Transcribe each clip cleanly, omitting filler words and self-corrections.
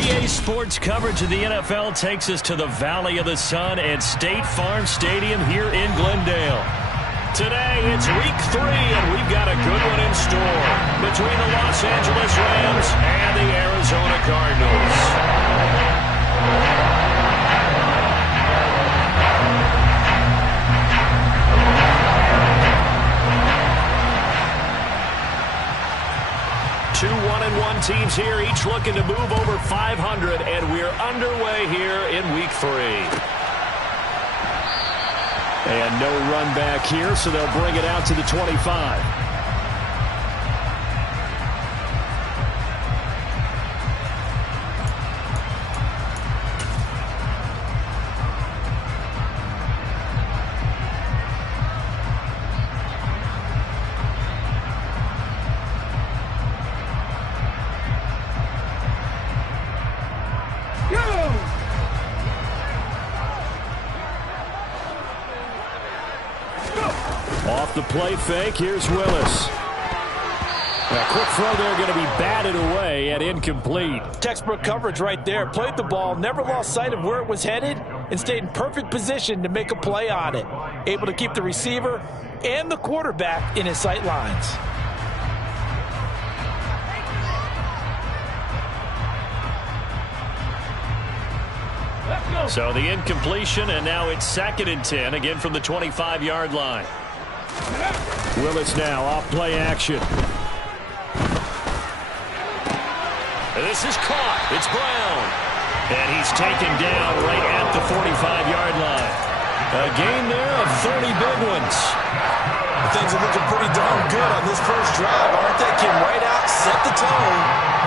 EA Sports coverage of the NFL takes us to the Valley of the Sun at State Farm Stadium here in Glendale. Today, it's Week 3, and we've got a good one in store between the Los Angeles Rams and the Arizona Cardinals. 2 1-1 teams here, each looking to move over 500, and we're underway here in Week 3. And no run back here, so they'll bring it out to the 25. Off the play fake, here's Willis. A quick throw there, going to be batted away and incomplete. Textbook coverage right there. Played the ball, never lost sight of where it was headed, and stayed in perfect position to make a play on it. Able to keep the receiver and the quarterback in his sight lines. So the incompletion, and now it's 2nd and 10, again from the 25-yard line. Willis now off play action. This is caught. It's Brown. And he's taken down right at the 45-yard line. A gain there of 30 big ones. Things are looking pretty darn good on this first drive, aren't they? Came right out, set the tone,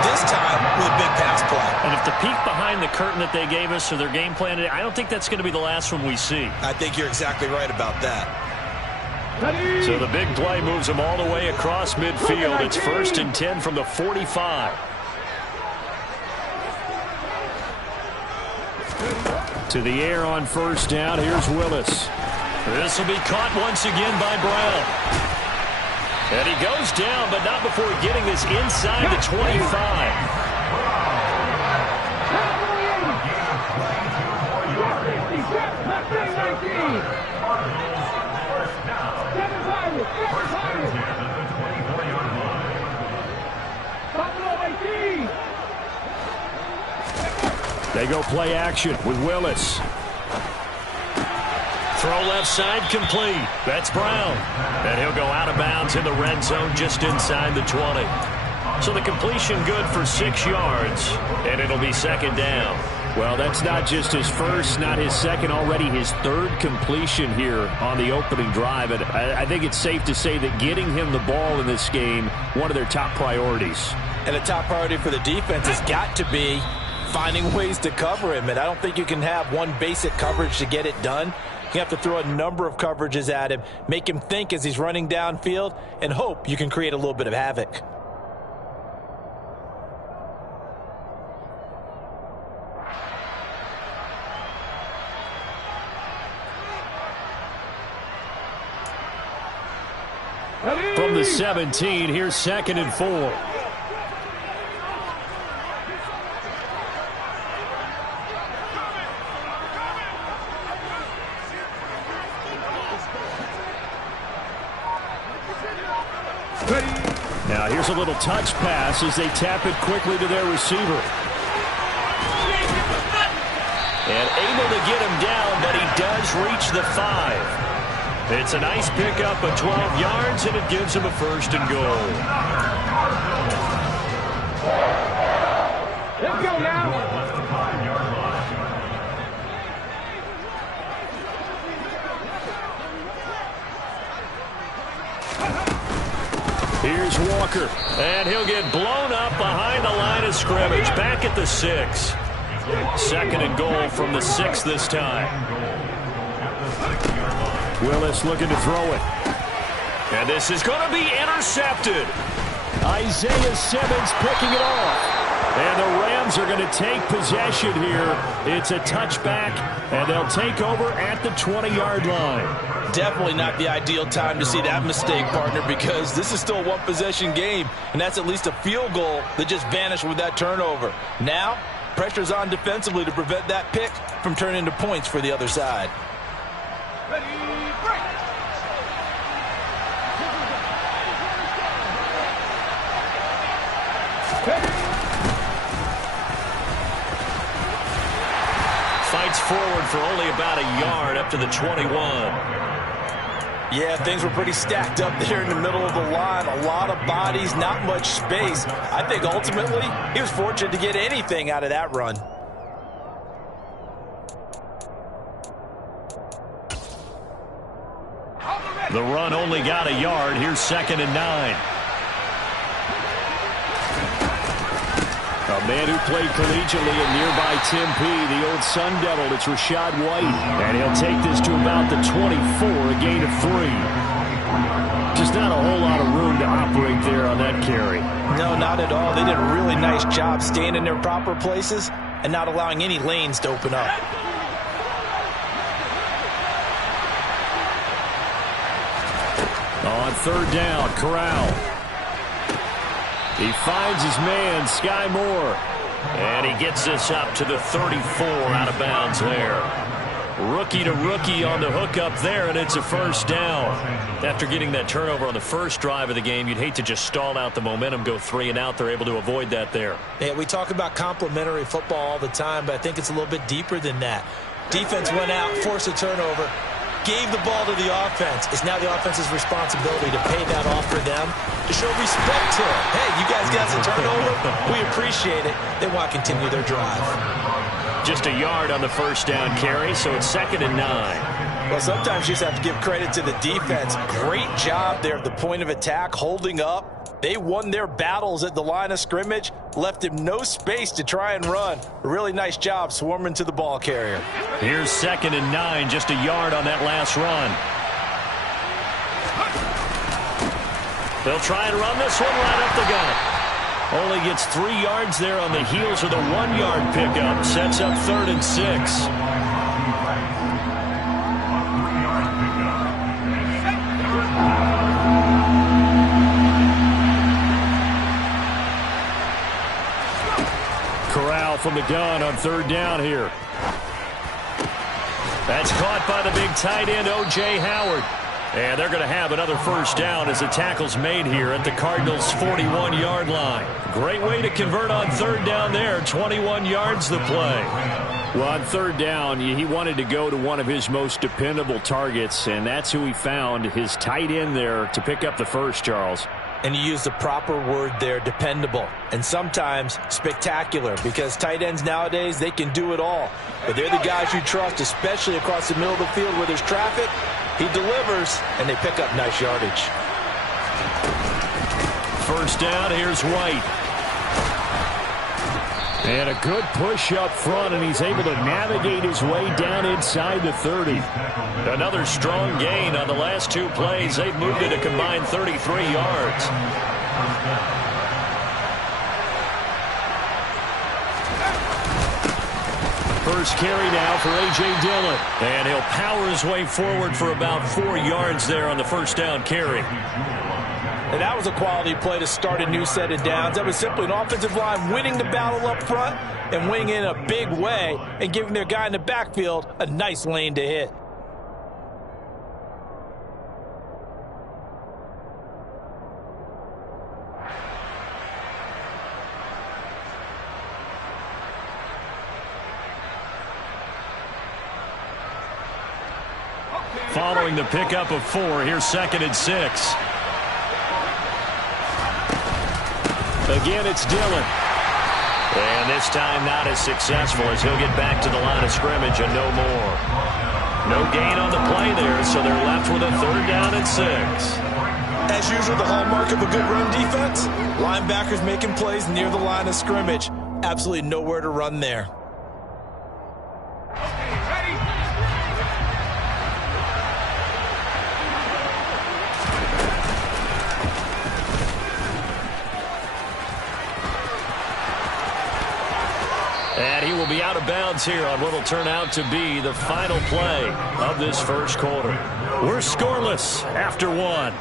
this time with a big pass play. And if the peek behind the curtain that they gave us or their game plan, I don't think that's going to be the last one we see. I think you're exactly right about that. So the big play moves them all the way across midfield. It's 1st and 10 from the 45. To the air on 1st down. Here's Willis. This will be caught once again by Brown. And he goes down, but not before getting this inside the 25. They go play action with Willis. Throw left side complete. That's Brown. And he'll go out of bounds in the red zone just inside the 20. So the completion good for 6 yards, and it'll be 2nd down. Well, that's not just his first, not his second, already his 3rd completion here on the opening drive. And I think it's safe to say that getting him the ball in this game, one of their top priorities. And a top priority for the defense has got to be finding ways to cover him. And I don't think you can have one basic coverage to get it done. You have to throw a number of coverages at him, make him think as he's running downfield, and hope you can create a little bit of havoc. From the 17, here's 2nd and 4. Now here's a little touch pass as they tap it quickly to their receiver. And able to get him down, but he does reach the 5. It's a nice pickup of 12 yards, and it gives him a 1st and goal. Let's go now. Here's Walker, and he'll get blown up behind the line of scrimmage, back at the 6. 2nd and goal from the 6 this time. Willis looking to throw it. And this is going to be intercepted. Isaiah Simmons picking it off. And the Rams are going to take possession here. It's a touchback, and they'll take over at the 20-yard line. Definitely not the ideal time to see that mistake, partner, because this is still a 1-possession game, and that's at least a field goal that just vanished with that turnover. Now, Pressure's on defensively to prevent that pick from turning into points for the other side. Ready, break. Fights forward for only about a yard up to the 21. Yeah, things were pretty stacked up there in the middle of the line. A lot of bodies, not much space. I think ultimately he was fortunate to get anything out of that run. The run only got a yard. Here's 2nd and 9. A man who played collegiately in nearby Tempe, the old Sun Devil, it's Rachaad White. And he'll take this to about the 24, a gain of 3. Just not a whole lot of room to operate there on that carry. No, not at all. They did a really nice job staying in their proper places and not allowing any lanes to open up. On 3rd down, Corral. He finds his man, Sky Moore. And he gets this up to the 34 out of bounds there. Rookie to rookie on the hookup there, and it's a 1st down. After getting that turnover on the first drive of the game, you'd hate to just stall out the momentum, go 3 and out. They're able to avoid that there. Yeah, we talk about complementary football all the time, but I think it's a little bit deeper than that. Defense went out, forced a turnover, gave the ball to the offense. It's now the offense's responsibility to pay that off for them, to show respect to it. Hey, you guys got some turnover. We appreciate it. They want to continue their drive. Just a yard on the 1st down carry, so it's 2nd and 9. Well, sometimes you just have to give credit to the defense. Great job there at the point of attack, holding up. They won their battles at the line of scrimmage, left him no space to try and run. A really nice job swarming to the ball carrier. Here's 2nd and 9, just a yard on that last run. They'll try and run this one right up the gut. Only gets 3 yards there on the heels of the 1-yard pickup. Sets up 3rd and 6. Corral from the gun on 3rd down here. That's caught by the big tight end, O.J. Howard. And they're going to have another 1st down as the tackle's made here at the Cardinals' 41-yard line. Great way to convert on 3rd down there. 21 yards the play. Well, on 3rd down, he wanted to go to one of his most dependable targets, and that's who he found, his tight end there, to pick up the first, Charles. And you use the proper word there, dependable, and sometimes spectacular, because tight ends nowadays, they can do it all. But they're the guys you trust, especially across the middle of the field where there's traffic. He delivers, and they pick up nice yardage. 1st down, here's White. And a good push up front, and he's able to navigate his way down inside the 30. Another strong gain on the last 2 plays. They've moved it a combined 33 yards. First carry now for A.J. Dillon. And he'll power his way forward for about 4 yards there on the 1st down carry. And that was a quality play to start a new set of downs. That was simply an offensive line winning the battle up front and winning in a big way and giving their guy in the backfield a nice lane to hit. Following the pickup of 4, here's 2nd and 6. Again, it's Dillon. And this time not as successful as he'll get back to the line of scrimmage and no more. No gain on the play there, so they're left with a 3rd down and 6. As usual, the hallmark of a good run defense, linebackers making plays near the line of scrimmage. Absolutely nowhere to run there. And he will be out of bounds here on what will turn out to be the final play of this first quarter. We're scoreless after 1.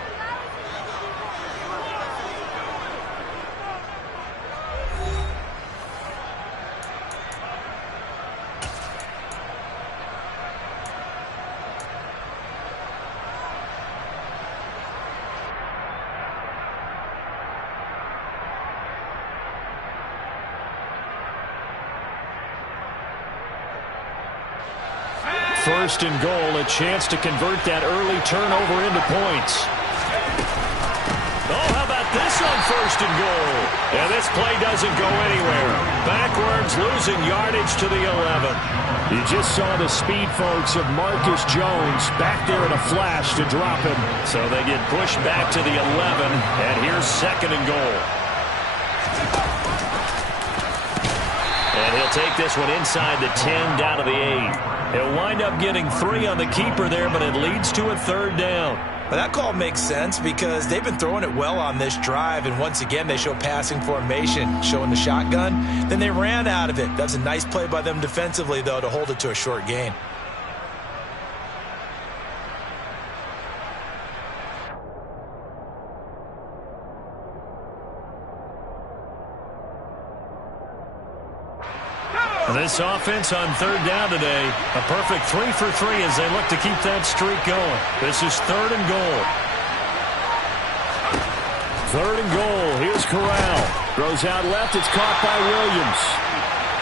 first and goal, a chance to convert that early turnover into points. Oh, how about this on first and goal? And this play doesn't go anywhere. Backwards, losing yardage to the 11. You just saw the speed, folks, of Marcus Jones back there in a flash to drop him. So they get pushed back to the 11, and here's second and goal. And he'll take this one inside the 10, down to the 8. He'll wind up getting 3 on the keeper there, but it leads to a third down. But that call makes sense because they've been throwing it well on this drive, and once again they show passing formation, showing the shotgun. Then they ran out of it. That's a nice play by them defensively, though, to hold it to a short gain. This offense on third down today, a perfect 3 for 3 as they look to keep that streak going. This is third and goal. Third and goal. Here's Corral. Throws out left. It's caught by Williams.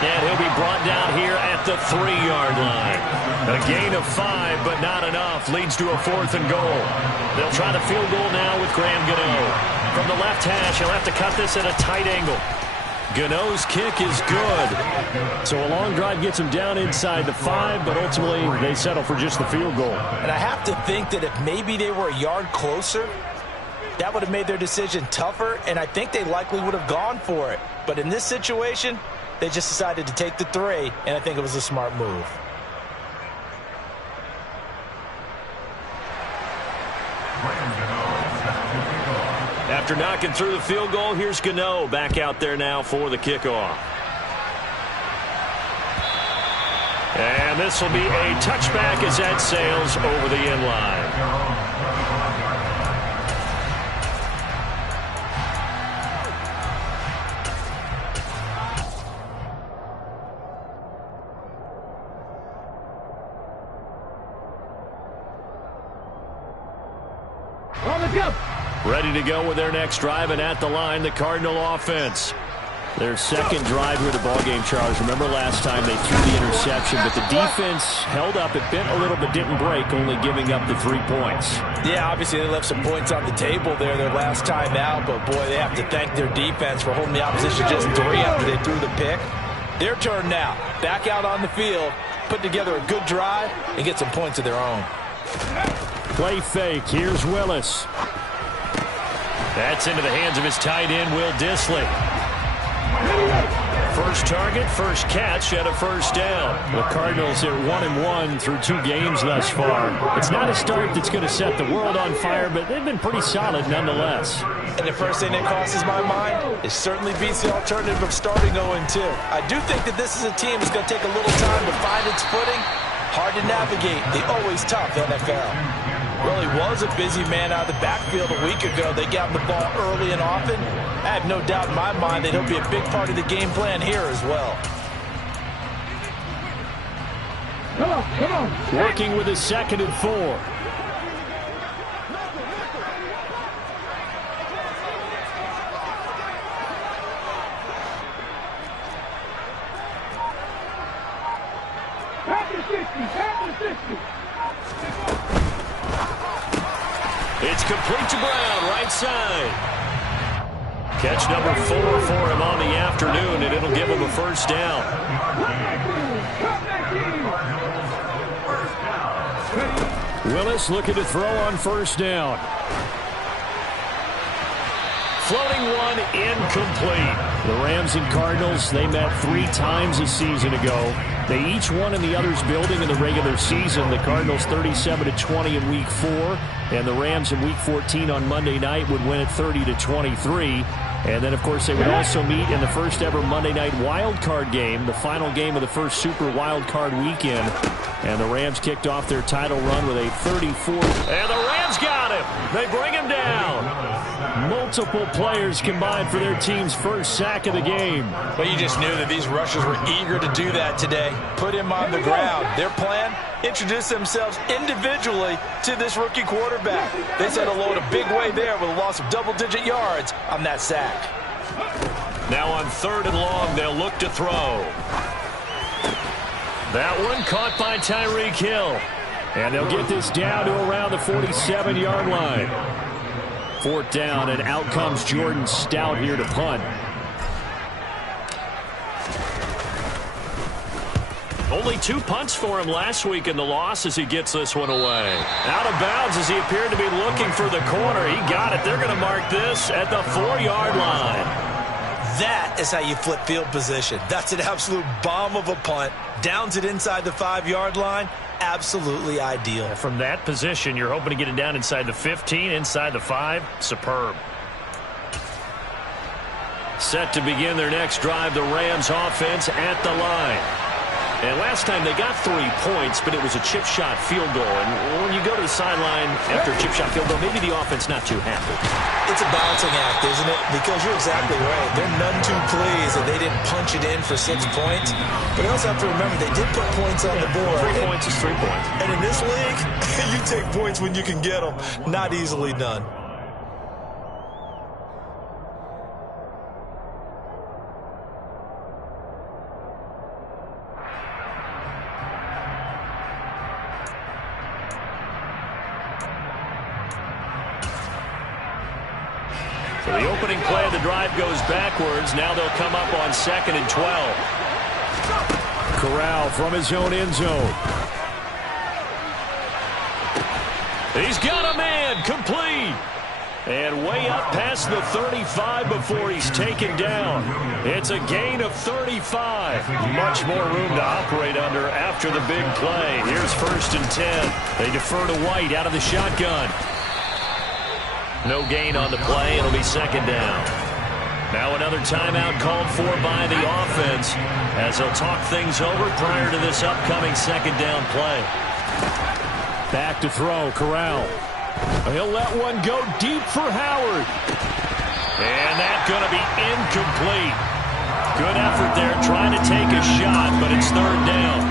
And he'll be brought down here at the 3-yard line. A gain of 5, but not enough. Leads to a fourth and goal. They'll try the field goal now with Graham Gano. From the left hash, he'll have to cut this at a tight angle. Gano's kick is good. So a long drive gets him down inside the 5, but ultimately they settle for just the field goal. And I have to think that if maybe they were a yard closer, that would have made their decision tougher, and I think they likely would have gone for it. But in this situation, they just decided to take the 3, and I think it was a smart move. After knocking through the field goal, here's Gano back out there now for the kickoff. And this will be a touchback as that sails over the end line. Ready to go with their next drive, and at the line, the Cardinal offense. Their second drive here of the ballgame, Charles. Remember last time they threw the interception, but the defense held up. It bent a little but didn't break, only giving up the 3 points. Yeah, obviously they left some points on the table there their last time out, but boy, they have to thank their defense for holding the opposition just 3 after they threw the pick. Their turn now. Back out on the field, put together a good drive, and get some points of their own. Play fake. Here's Willis. That's into the hands of his tight end, Will Dissly. First target, first catch, and a first down. The Cardinals are 1-1 through 2 games thus far. It's not a start that's going to set the world on fire, but they've been pretty solid nonetheless. And the first thing that crosses my mind, it certainly beats the alternative of starting 0-2. I do think that this is a team that's going to take a little time to find its footing. Hard to navigate the always tough NFL. Really was a busy man out of the backfield a week ago. They got the ball early and often. I have no doubt in my mind that he'll be a big part of the game plan here as well. Come on. Working with his second and 4. It's complete to Brown, right side. Catch number 4 for him on the afternoon, and it'll give him a first down. Willis looking to throw on first down. Floating one, incomplete. The Rams and Cardinals, they met 3 times a season ago. They each won in the other's building in the regular season. The Cardinals 37-20 in Week 4, and the Rams in Week 14 on Monday night would win it 30-23. And then, of course, they would also meet in the first ever Monday night wild card game, the final game of the first Super Wild Card weekend. And the Rams kicked off their title run with a 34. And the Rams got him. They bring him down. Multiple players combined for their team's first sack of the game. But you just knew that these rushers were eager to do that today. Put him on the ground. Their plan, introduce themselves individually to this rookie quarterback. They said hello in a big way there with a loss of double-digit yards on that sack. Now on 3rd and long, they'll look to throw. That one caught by Tyreek Hill. And they'll get this down to around the 47-yard line. 4th down, and out comes Jordan Stout here to punt. Only 2 punts for him last week in the loss as he gets this one away. Out of bounds as he appeared to be looking for the corner. He got it. They're going to mark this at the 4-yard line. That is how you flip field position. That's an absolute bomb of a punt. Downs it inside the 5-yard line. Absolutely ideal. From that position, you're hoping to get it down inside the 15, inside the 5. Superb. Set to begin their next drive, the Rams offense at the line. And last time they got 3 points, but it was a chip shot field goal. And when you go to the sideline after a chip shot field goal, maybe the offense not too happy. It's a balancing act, isn't it? Because you're exactly right. They're none too pleased that they didn't punch it in for 6 points. But you also have to remember they did put points on the board. 3 points is 3 points. And in this league, you take points when you can get them. Not easily done. So the opening play of the drive goes backwards. Now they'll come up on 2nd and 12. Corral from his own end zone. He's got a man, complete. And way up past the 35 before he's taken down. It's a gain of 35. Much more room to operate under after the big play. Here's 1st and 10. They defer to White out of the shotgun. No gain on the play. It'll be 2nd down. Now another timeout called for by the offense as they'll talk things over prior to this upcoming 2nd down play. Back to throw, Corral. He'll let one go deep for Howard. And that's going to be incomplete. Good effort there trying to take a shot, but it's 3rd down.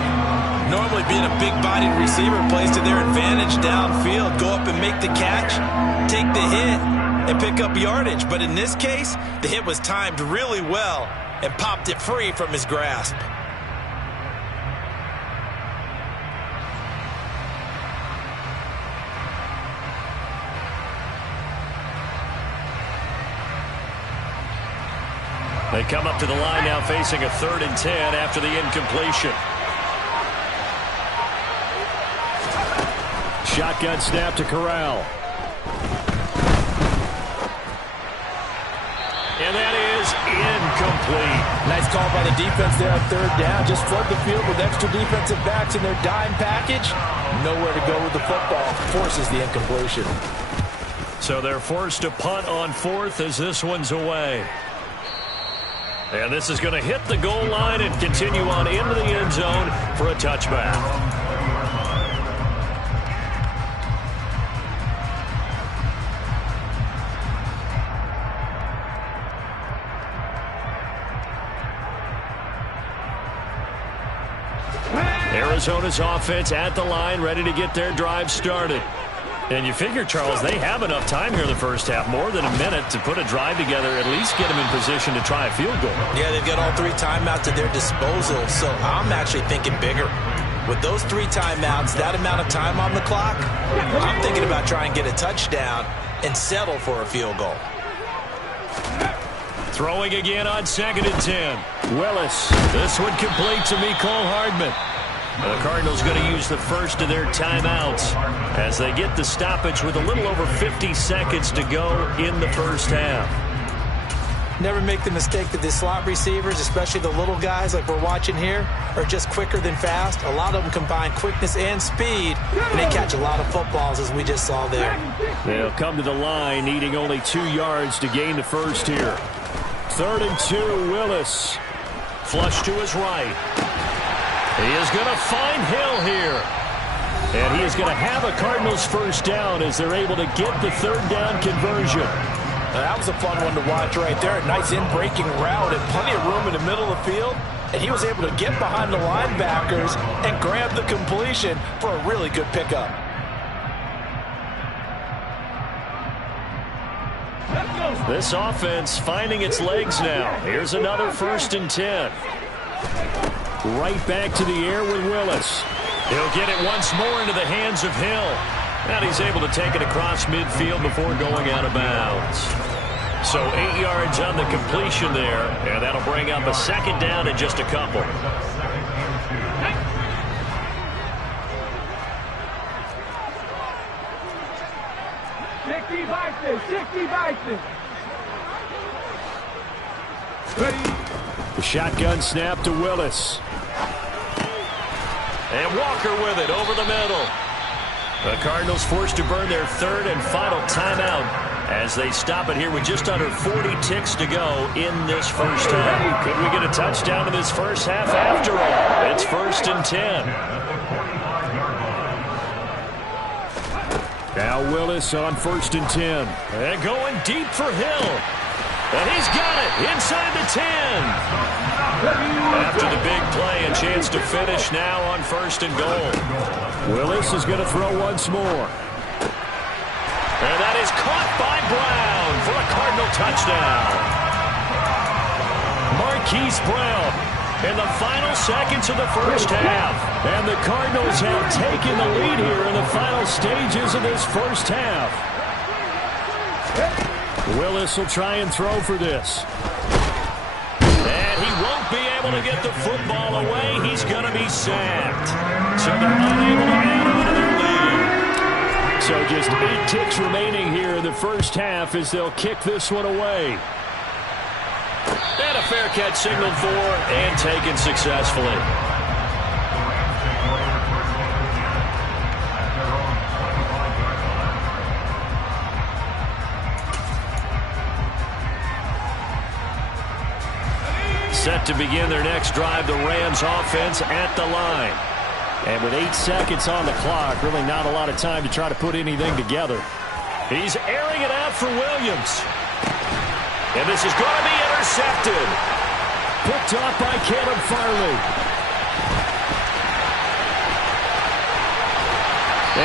Normally being a big-bodied receiver plays to their advantage downfield. Go up and make the catch, take the hit, and pick up yardage. But in this case, the hit was timed really well and popped it free from his grasp. They come up to the line now facing a 3rd and 10 after the incompletion. Shotgun snap to Corral. And that is incomplete. Nice call by the defense there on 3rd down. Just flood the field with extra defensive backs in their dime package. Nowhere to go with the football. Forces the incompletion. So they're forced to punt on 4th as this one's away. And this is going to hit the goal line and continue on into the end zone for a touchback. Arizona's offense at the line, ready to get their drive started. And you figure, Charles, they have enough time here in the first half, more than a minute, to put a drive together, at least get them in position to try a field goal. Yeah, they've got all 3 timeouts at their disposal, so I'm actually thinking bigger. With those 3 timeouts, that amount of time on the clock, I'm thinking about trying to get a touchdown and settle for a field goal. Throwing again on 2nd and 10. Willis. This one complete to Mecole Hardman. The Cardinals going to use the first of their timeouts as they get the stoppage with a little over 50 seconds to go in the first half. Never make the mistake that the slot receivers, especially the little guys like we're watching here, are just quicker than fast. A lot of them combine quickness and speed, and they catch a lot of footballs, as we just saw there. They'll come to the line, needing only 2 yards to gain the first here. 3rd and 2, Willis. Flush to his right. He is going to find Hill here. And he is going to have a Cardinals first down as they're able to get the 3rd down conversion. That was a fun one to watch right there. A nice in-breaking route and plenty of room in the middle of the field. And he was able to get behind the linebackers and grab the completion for a really good pickup. This offense finding its legs now. Here's another 1st and 10. Right back to the air with Willis. He'll get it once more into the hands of Hill. And he's able to take it across midfield before going out of bounds. So 8 yards on the completion there, and that'll bring up a second down in just a couple. The shotgun snap to Willis. And Walker with it over the middle. The Cardinals forced to burn their third and final timeout as they stop it here with just under 40 ticks to go in this first half. Could we get a touchdown in this first half after all? It's 1st and 10. Now Willis on 1st and 10. And going deep for Hill. And he's got it inside the 10. After the big play, a chance to finish now on 1st and goal. Willis is going to throw once more. And that is caught by Brown for a Cardinal touchdown. Marquise Brown in the final seconds of the first half. And the Cardinals have taken the lead here in the final stages of this first half. Willis will try and throw for this. And he won't be able to get the football away. He's going to be sacked. So they're unable to add on to their lead. So just 8 ticks remaining here in the first half as they'll kick this one away. And a fair catch signaled for and taken successfully. Set to begin their next drive, the Rams offense at the line. And with 8 seconds on the clock, really not a lot of time to try to put anything together. He's airing it out for Williams. And this is going to be intercepted. Picked off by Caleb Farley.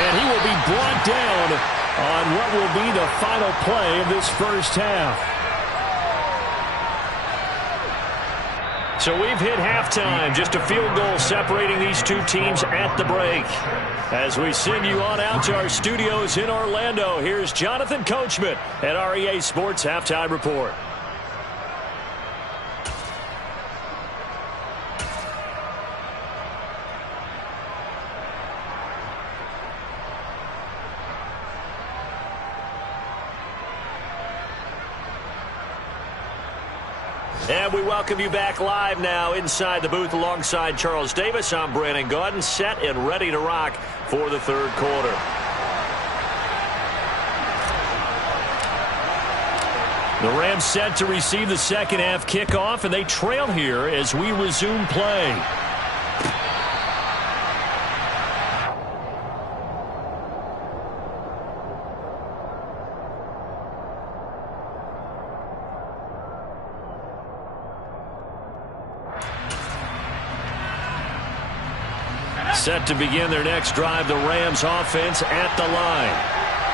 And he will be brought down on what will be the final play of this first half. So we've hit halftime, just a field goal separating these two teams at the break. As we send you on out to our studios in Orlando, here's Jonathan Coachman at REA Sports Halftime Report. And we welcome you back live now inside the booth alongside Charles Davis. I'm Brandon Gaudin, set and ready to rock for the third quarter. The Rams set to receive the second half kickoff, and they trail here as we resume play. Set to begin their next drive, the Rams offense at the line.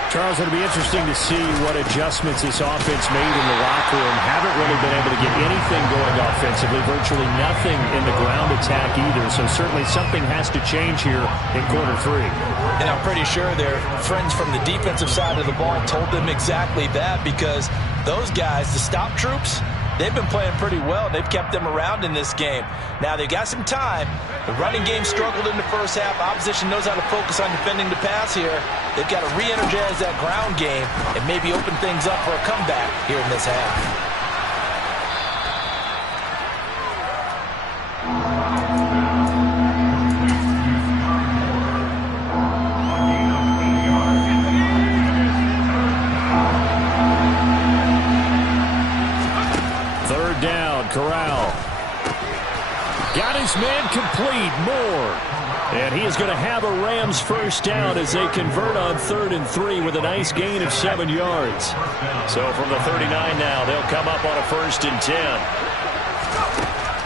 Charles, it'll be interesting to see what adjustments this offense made in the locker room. Haven't really been able to get anything going offensively, virtually nothing in the ground attack either. So certainly something has to change here in quarter 3. And I'm pretty sure their friends from the defensive side of the ball told them exactly that, because those guys, the stop troops, they've been playing pretty well. They've kept them around in this game. Now, they've got some time. The running game struggled in the first half. Opposition knows how to focus on defending the pass here. They've got to re-energize that ground game and maybe open things up for a comeback here in this half. Corral. Got his man complete, Moore. And he is going to have a Rams first down as they convert on 3rd and 3 with a nice gain of 7 yards. So from the 39 now, they'll come up on a 1st and 10.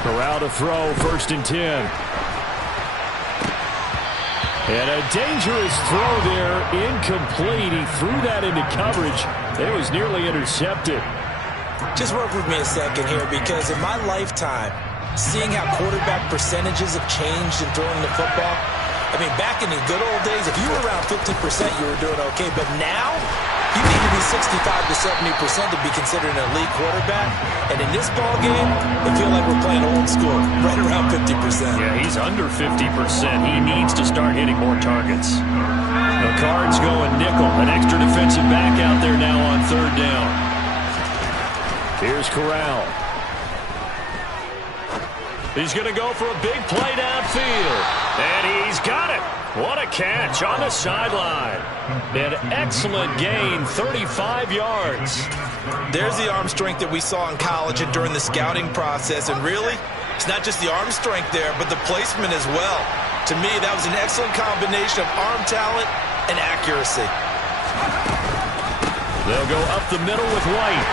Corral to throw, 1st and 10. And a dangerous throw there, incomplete. He threw that into coverage. It was nearly intercepted. Just work with me a second here, because in my lifetime, seeing how quarterback percentages have changed in throwing the football. I mean, back in the good old days, if you were around 50%, you were doing okay. But now, you need to be 65 to 70% to be considered an elite quarterback. And in this ball game, I feel like we're playing old school, right around 50%. Yeah, he's under 50%. He needs to start hitting more targets. The Cards going nickel. An extra defensive back out there now on third down. Here's Corral. He's going to go for a big play downfield. And he's got it. What a catch on the sideline. An excellent gain, 35 yards. There's the arm strength that we saw in college and during the scouting process. And really, it's not just the arm strength there, but the placement as well. To me, that was an excellent combination of arm talent and accuracy. They'll go up the middle with White.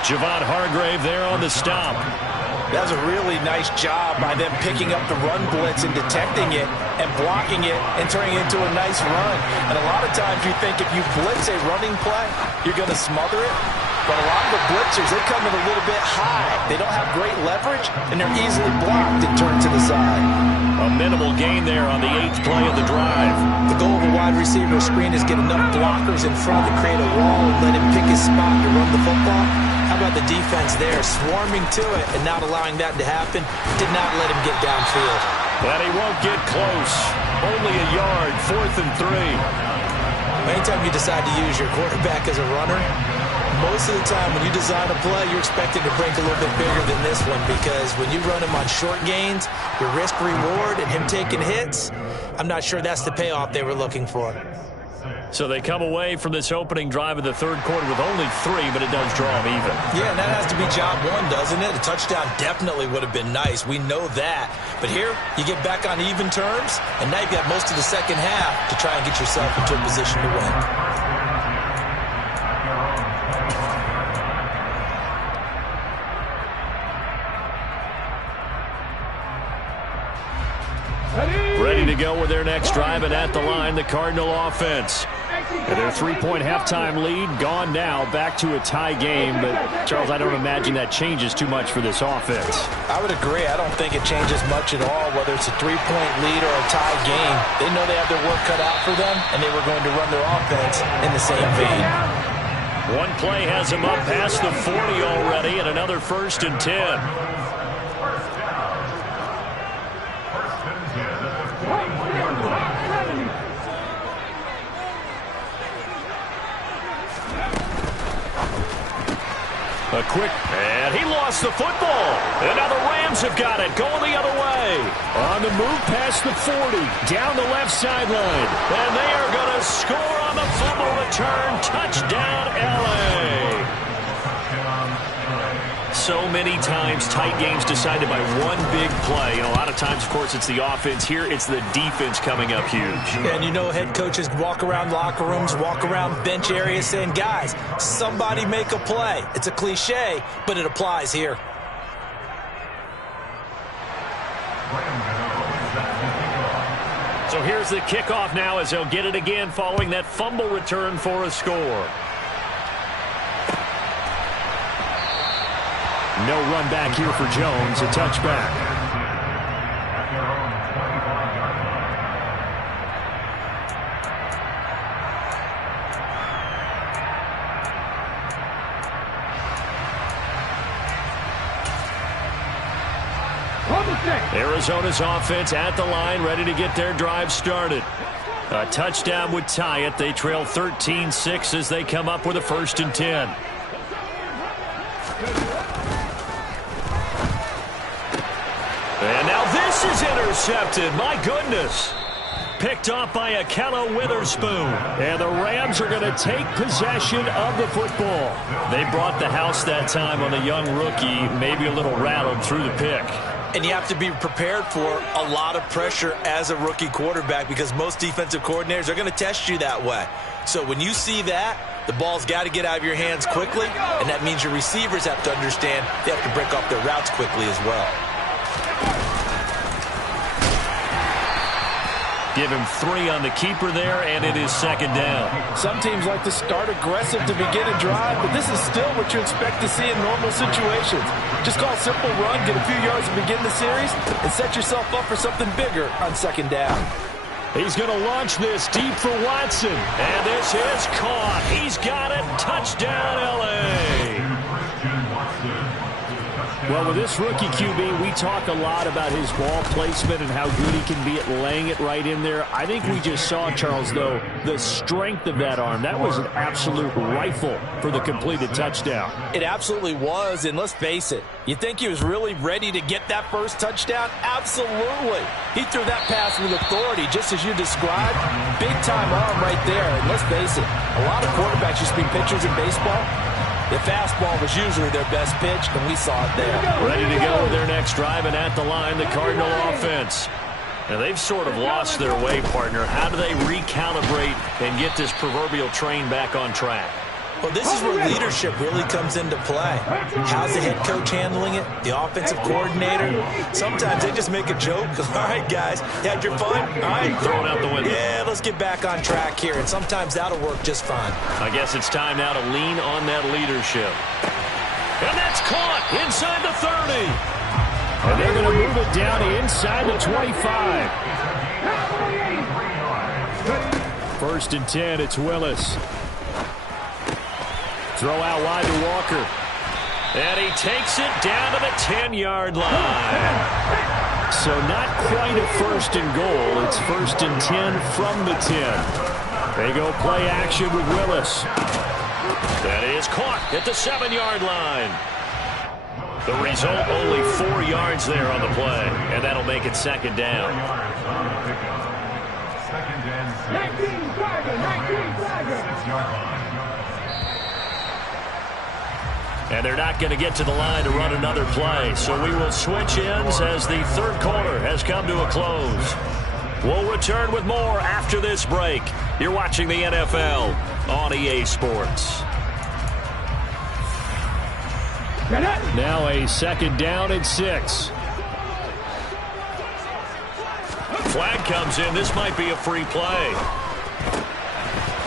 Javon Hargrave there on the stop. That was a really nice job by them picking up the run blitz and detecting it and blocking it and turning it into a nice run. And a lot of times you think if you blitz a running play, you're going to smother it. But a lot of the blitzers, they come in a little bit high. They don't have great leverage, and they're easily blocked and turned to the side. A minimal gain there on the 8th play of the drive. The goal of a wide receiver screen is get enough blockers in front to create a wall and let him pick his spot to run the football. How about the defense there, swarming to it and not allowing that to happen? Did not let him get downfield. But he won't get close. Only a yard, 4th and 3. Anytime you decide to use your quarterback as a runner, most of the time when you design a play, you're expected to break a little bit bigger than this one, because when you run him on short gains, your risk-reward and him taking hits, I'm not sure that's the payoff they were looking for. So they come away from this opening drive of the third quarter with only 3, but it does draw them even. Yeah, and that has to be job one, doesn't it? A touchdown definitely would have been nice. We know that. But here, you get back on even terms, and now you've got most of the second half to try and get yourself into a position to win. Ready to go with their next drive, and at the line, the Cardinal offense. And their 3-point halftime lead gone now, back to a tie game. But, Charles, I don't imagine that changes too much for this offense. I would agree. I don't think it changes much at all, whether it's a 3-point lead or a tie game. They know they have their work cut out for them, and they were going to run their offense in the same vein. One play has them up past the 40 already, and another 1st and 10. A quick, and he lost the football. And now the Rams have got it, going the other way. On the move past the 40, down the left sideline. And they are going to score on the fumble return. Touchdown, L.A. So many times tight games decided by one big play. And a lot of times, of course, it's the offense. Here, it's the defense coming up huge. And you know, head coaches walk around locker rooms, walk around bench areas saying, guys, somebody make a play. It's a cliche, but it applies here. So here's the kickoff now as they'll get it again following that fumble return for a score. No run back here for Jones, a touchback. Arizona's offense at the line, ready to get their drive started. A touchdown would tie it. They trail 13-6 as they come up with a 1st and 10. And now this is intercepted. My goodness. Picked off by Akello Witherspoon. And the Rams are going to take possession of the football. They brought the house that time on the young rookie, maybe a little rattled through the pick. And you have to be prepared for a lot of pressure as a rookie quarterback, because most defensive coordinators are going to test you that way. So when you see that, the ball's got to get out of your hands quickly, and that means your receivers have to understand they have to break off their routes quickly as well. Give him 3 on the keeper there, and it is second down. Some teams like to start aggressive to begin a drive, but this is still what you expect to see in normal situations. Just call a simple run, get a few yards to begin the series, and set yourself up for something bigger on second down. He's going to launch this deep for Watson. And this is caught. He's got it. Touchdown, L.A. Well, with this rookie QB, we talk a lot about his ball placement and how good he can be at laying it right in there. I think we just saw, Charles, though, the strength of that arm. That was an absolute rifle for the completed touchdown. It absolutely was, and let's face it, you think he was really ready to get that first touchdown? Absolutely. He threw that pass with authority, just as you described. Big-time arm right there, and let's face it, a lot of quarterbacks used to be pitchers in baseball. The fastball was usually their best pitch, and we saw it there. Ready to go with their next drive, and at the line, the Cardinal offense. Now, they've sort of lost their way, partner. How do they recalibrate and get this proverbial train back on track? Well, this is where leadership really comes into play. How's the head coach handling it? The offensive coordinator? Sometimes they just make a joke. All right, guys, you had your fun? All right. Throw it out the window. Yeah, let's get back on track here, and sometimes that'll work just fine. I guess it's time now to lean on that leadership. And that's caught inside the 30. And they're going to move it down inside the 25. First and 10, it's Willis. Throw out wide to Walker. And he takes it down to the 10-yard line. So not quite a first and goal. It's first and 10 from the 10. They go play action with Willis. That is caught at the 7-yard line. The result, only 4 yards there on the play. And that'll make it second down. 19 And they're not going to get to the line to run another play. So we will switch ends as the third quarter has come to a close. We'll return with more after this break. You're watching the NFL on EA Sports. Now a second down and 6. Flag comes in. This might be a free play.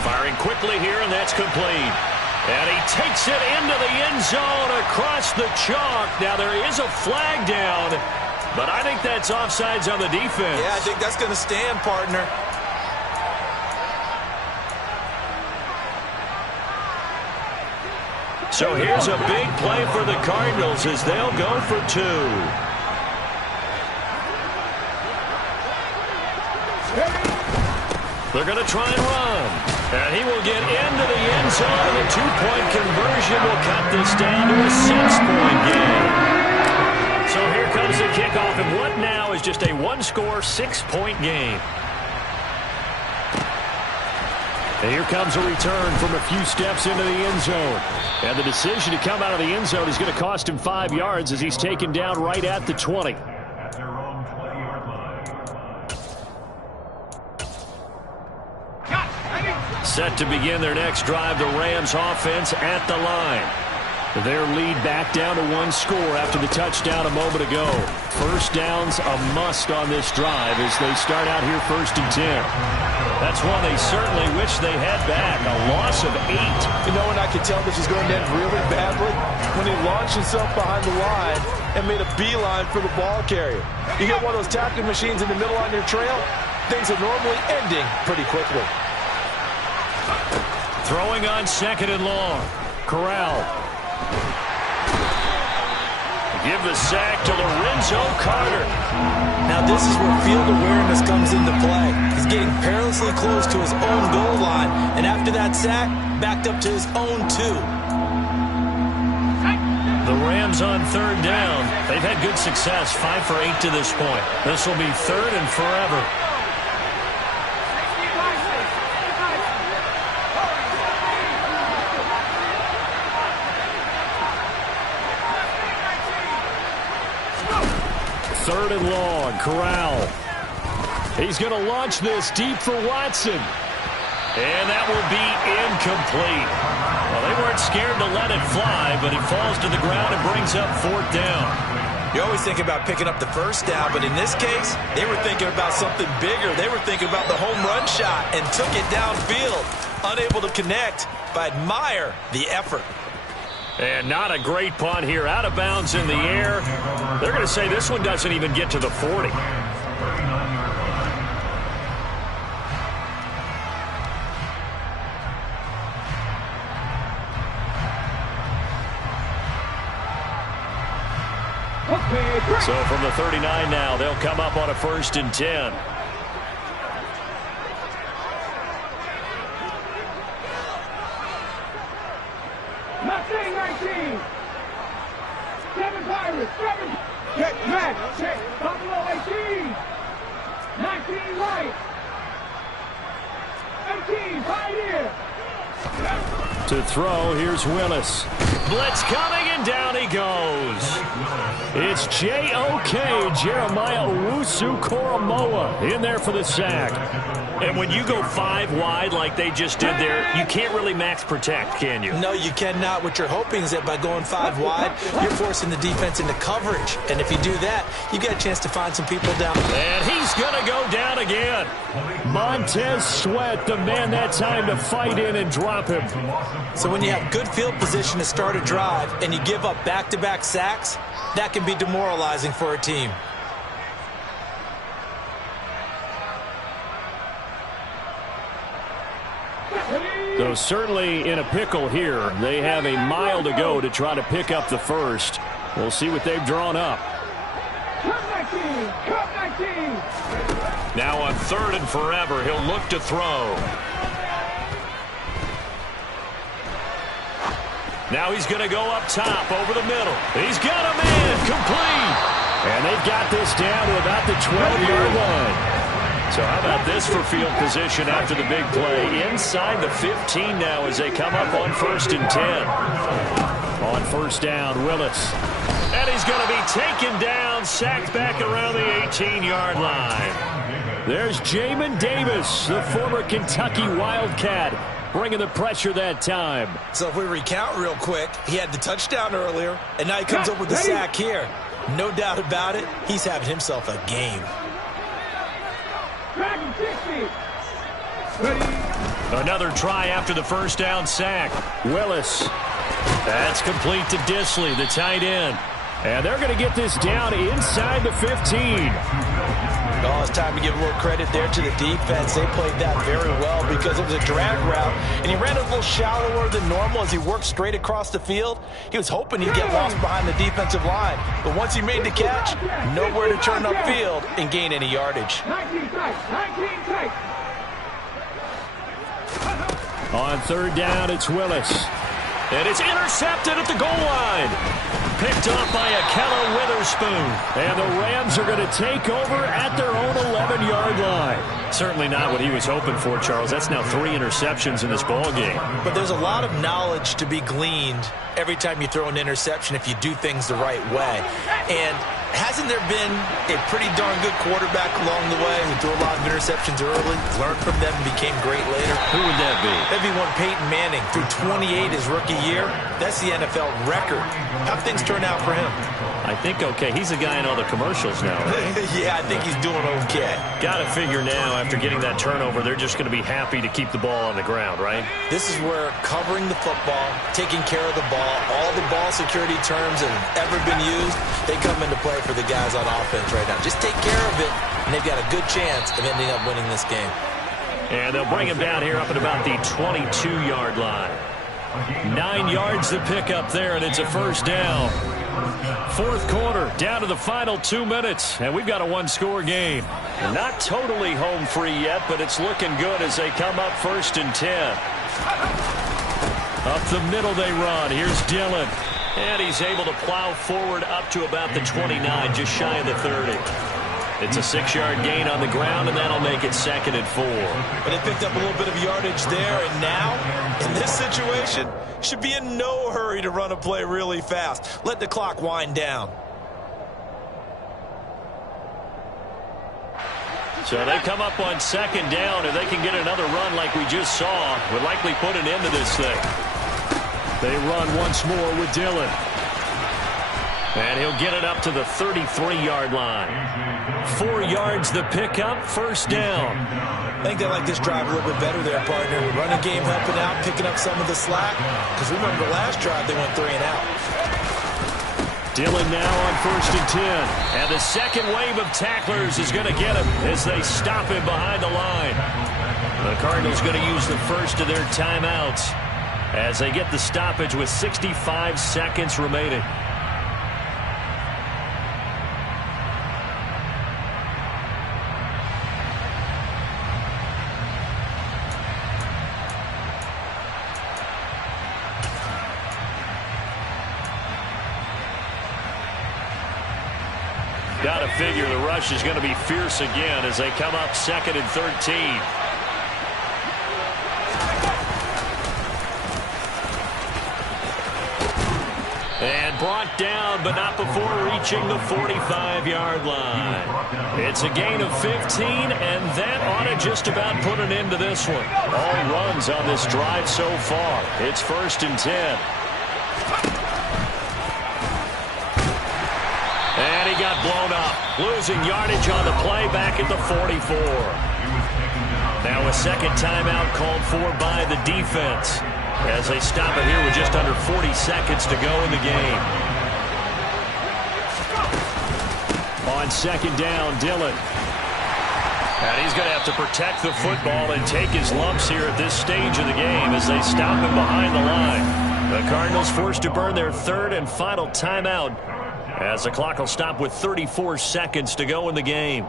Firing quickly here, and that's complete. And he takes it into the end zone across the chalk. Now there is a flag down, but I think that's offsides on the defense. Yeah, I think that's going to stand, partner. So here's a big play for the Cardinals as they'll go for 2. They're going to try and run. And he will get into the end zone. The 2-point conversion will cut this down to a 6-point game. So here comes the kickoff, and what now is just a 1-score, 6-point game. And here comes a return from a few steps into the end zone. And the decision to come out of the end zone is going to cost him 5 yards as he's taken down right at the 20. Set to begin their next drive, the Rams offense at the line. Their lead back down to 1 score after the touchdown a moment ago. First down's a must on this drive as they start out here first and 10. That's one they certainly wish they had back. A loss of 8. You know when I could tell this was going to end really badly? When he launched himself behind the line and made a beeline for the ball carrier. You get one of those tackling machines in the middle on your trail, things are normally ending pretty quickly. Throwing on second and long. Corral. Give the sack to Lorenzo Carter. Now this is where field awareness comes into play. He's getting perilously close to his own goal line, and after that sack, backed up to his own 2. The Rams on third down. They've had good success, 5 for 8 to this point. This will be third and forever. Third and long. Corral. He's going to launch this deep for Watson. And that will be incomplete. Well, they weren't scared to let it fly, but he falls to the ground and brings up fourth down. You always think about picking up the first down, but in this case, they were thinking about something bigger. They were thinking about the home run shot and took it downfield. Unable to connect, but admire the effort. And not a great punt here. Out of bounds in the air. They're going to say this one doesn't even get to the 40. So from the 39 now, they'll come up on a 1st and 10. Check back, check, Buffalo 18, 19 right, 18 right here. To throw, here's Willis. Blitz coming, and down he goes. It's J.O.K. Jeremiah Owusu-Koramoah in there for the sack. And when you go 5 wide like they just did there, you can't really max protect, can you? No, you cannot. What you're hoping is that by going 5 wide, you're forcing the defense into coverage. And if you do that, you get a chance to find some people down. And he's going to go down again. Montez Sweat, the man that time to fight in and drop him. So when you have good field position to start a drive and you give up back-to-back sacks, that can be demoralizing for a team. So certainly in a pickle here. They have a mile to go to try to pick up the first. We'll see what they've drawn up. Now on 3rd and forever, he'll look to throw. Now he's going to go up top over the middle. He's got a man complete. And they've got this down to about the 12-yard line. So how about this for field position after the big play? Inside the 15 now as they come up on 1st and 10. On 1st down, Willis. And he's going to be taken down, sacked back around the 18-yard line. There's Jamin Davis, the former Kentucky Wildcat, bringing the pressure that time. So if we recount real quick, he had the touchdown earlier, and now he comes up with the sack here. No doubt about it, he's having himself a game. Another try after the 1st down sack. Willis. That's complete to Disley, the tight end. And they're going to get this down inside the 15. Oh, it's time to give a little credit there to the defense. They played that very well because it was a drag route, and he ran a little shallower than normal as he worked straight across the field. He was hoping he'd get lost behind the defensive line, but once he made the catch, nowhere to turn upfield and gain any yardage. On 3rd down, it's Willis. And it's intercepted at the goal line. Picked off by Ahkello Witherspoon. And the Rams are going to take over at their own 11-yard line. Certainly not what he was hoping for, Charles. That's now 3 interceptions in this ball game. But there's a lot of knowledge to be gleaned every time you throw an interception if you do things the right way. And hasn't there been a pretty darn good quarterback along the way who threw a lot of interceptions early, learned from them, and became great later? Who would that be? That'd be one Peyton Manning. Threw 28 his rookie year. That's the NFL record. How'd things turn out for him? I think okay. He's the guy in all the commercials now, right? Yeah, I think he's doing okay. Got to figure now, after getting that turnover, they're just going to be happy to keep the ball on the ground, right? This is where covering the football, taking care of the ball, all the ball security terms that have ever been used, they come into play for the guys on offense right now. Just take care of it, and they've got a good chance of ending up winning this game. And they'll bring him down here up at about the 22-yard line. 9 yards to pick up there, and it's a 1st down. 4th quarter, down to the final 2 minutes, and we've got a 1-score game. Not totally home free yet, but it's looking good as they come up 1st and 10. Up the middle they run. Here's Dillon. And he's able to plow forward up to about the 29, just shy of the 30. It's a 6-yard gain on the ground, and that'll make it 2nd and 4. But they picked up a little bit of yardage there, and now, in this situation, should be in no hurry to run a play really fast. Let the clock wind down. So they come up on 2nd down. If they can get another run like we just saw, would likely put an end to this thing. They run once more with Dillon. And he'll get it up to the 33-yard line. 4 yards the pickup, first down. I think they like this drive a little bit better there, partner. Running game helping out, picking up some of the slack. Because remember the last drive, they went 3 and out. Dillon now on 1st and 10. And the second wave of tacklers is going to get him as they stop him behind the line. The Cardinals going to use the first of their timeouts as they get the stoppage with 65 seconds remaining. Got to figure the rush is going to be fierce again as they come up 2nd and 13. And brought down, but not before reaching the 45-yard line. It's a gain of 15, and that ought to just about put an end to this one. All runs on this drive so far. It's 1st and 10. And he got blown up, losing yardage on the play back at the 44. Now a second timeout called for by the defense as they stop it here with just under 40 seconds to go in the game. On 2nd down, Dillon. And he's going to have to protect the football and take his lumps here at this stage of the game as they stop him behind the line. The Cardinals forced to burn their 3rd and final timeout, as the clock will stop with 34 seconds to go in the game.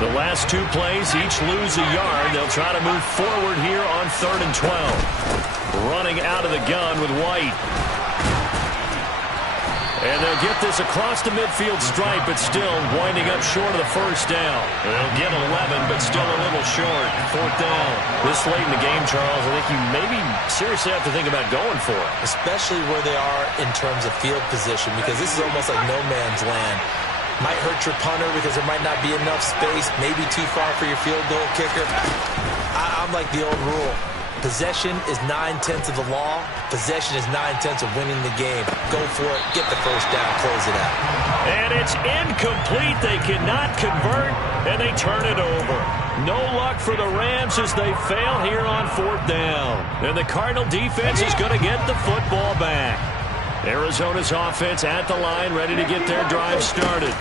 The last 2 plays each lose a yard. They'll try to move forward here on 3rd and 12. Running out of the gun with White. And they'll get this across the midfield stripe, but still winding up short of the first down. They'll get 11, but still a little short. 4th down. This late in the game, Charles, I think you maybe seriously have to think about going for it. Especially where they are in terms of field position, because this is almost like no man's land. Might hurt your punter because there might not be enough space, maybe too far for your field goal kicker. I'm like the old rule. Possession is 9/10 of the law. Possession is 9/10 of winning the game. Go for it. Get the first down. Close it out. And it's incomplete. They cannot convert, and they turn it over. No luck for the Rams as they fail here on 4th down. And the Cardinal defense is going to get the football back. Arizona's offense at the line, ready to get their drive started.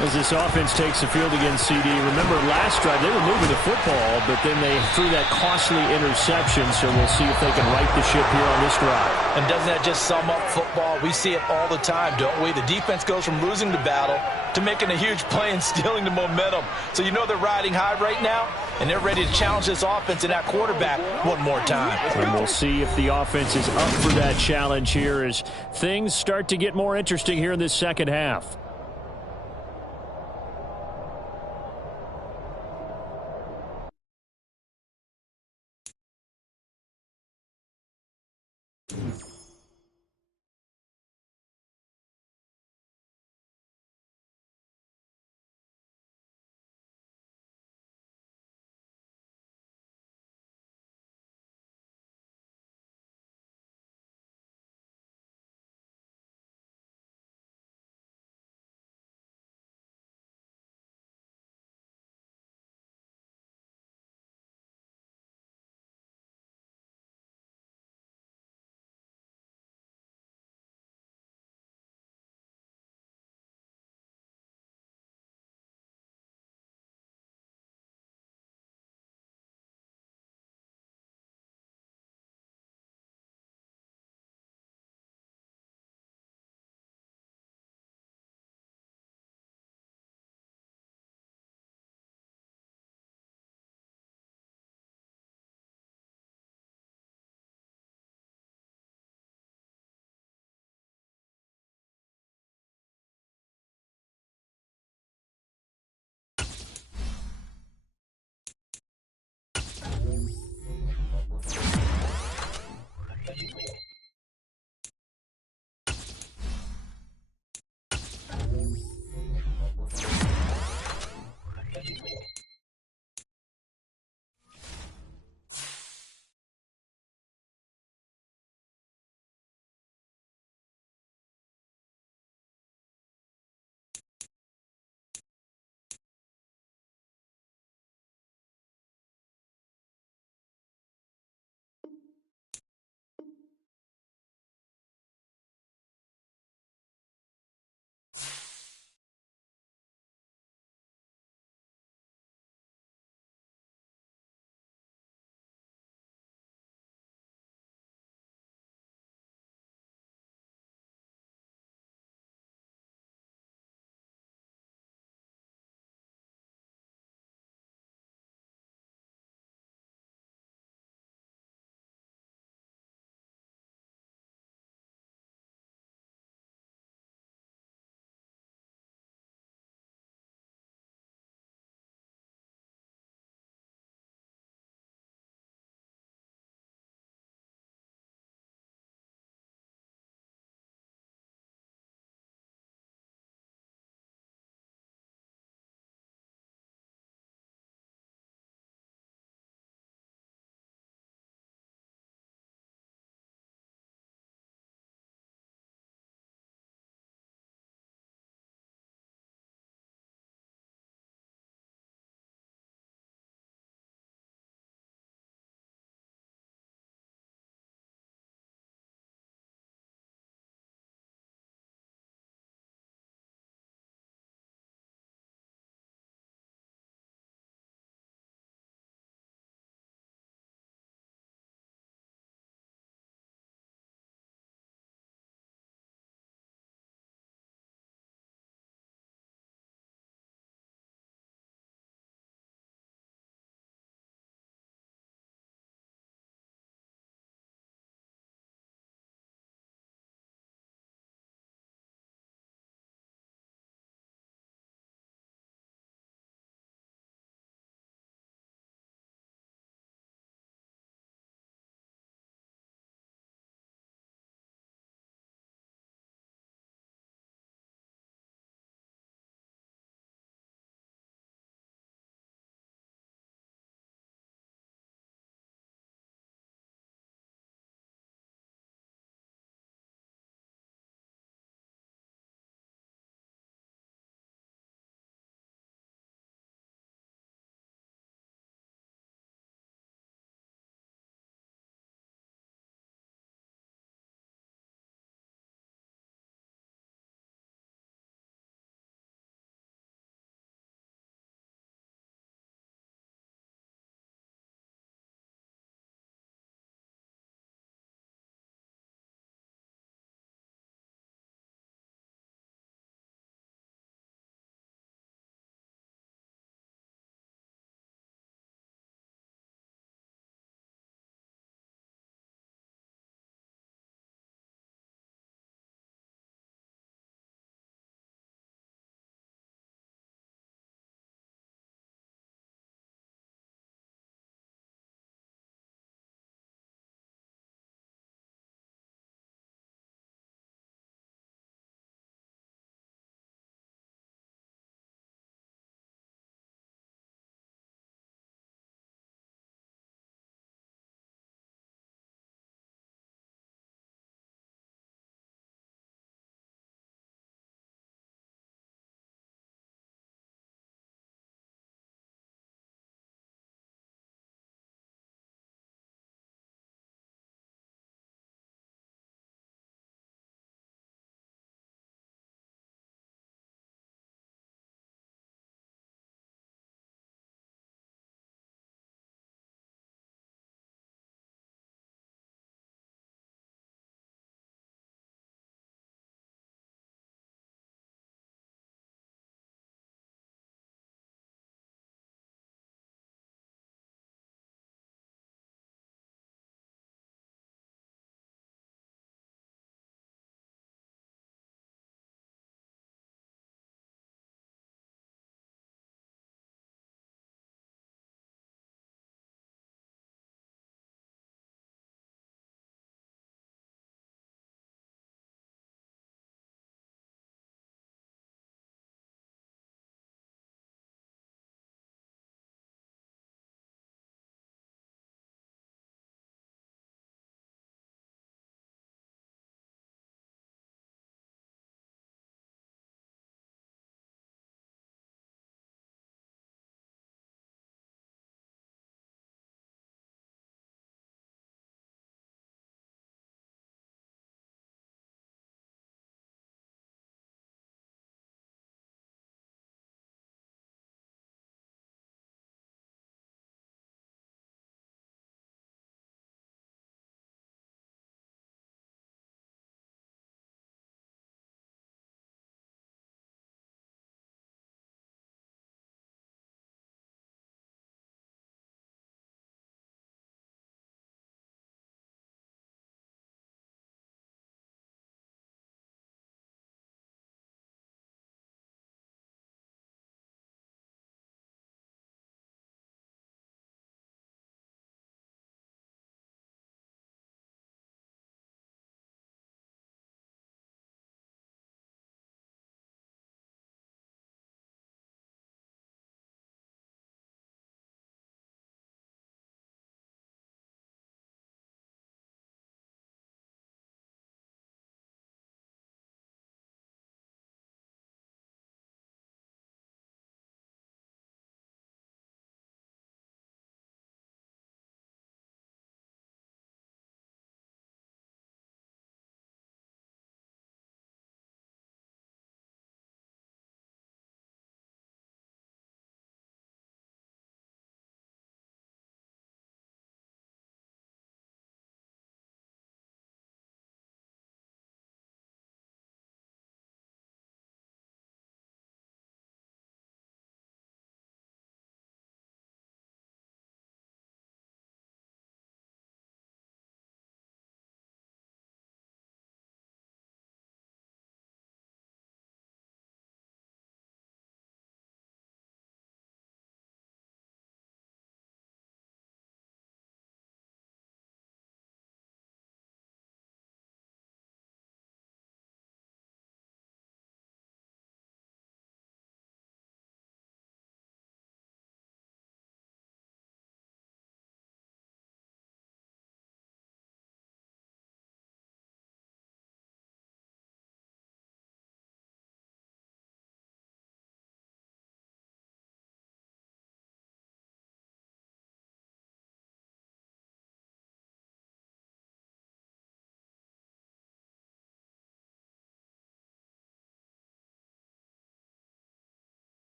As this offense takes the field against CD, remember last drive they were moving the football, but then they threw that costly interception, so we'll see if they can right the ship here on this drive. And doesn't that just sum up football? We see it all the time, don't we? The defense goes from losing the battle to making a huge play and stealing the momentum. So you know they're riding high right now, and they're ready to challenge this offense and that quarterback one more time. And we'll see if the offense is up for that challenge here as things start to get more interesting here in this second half.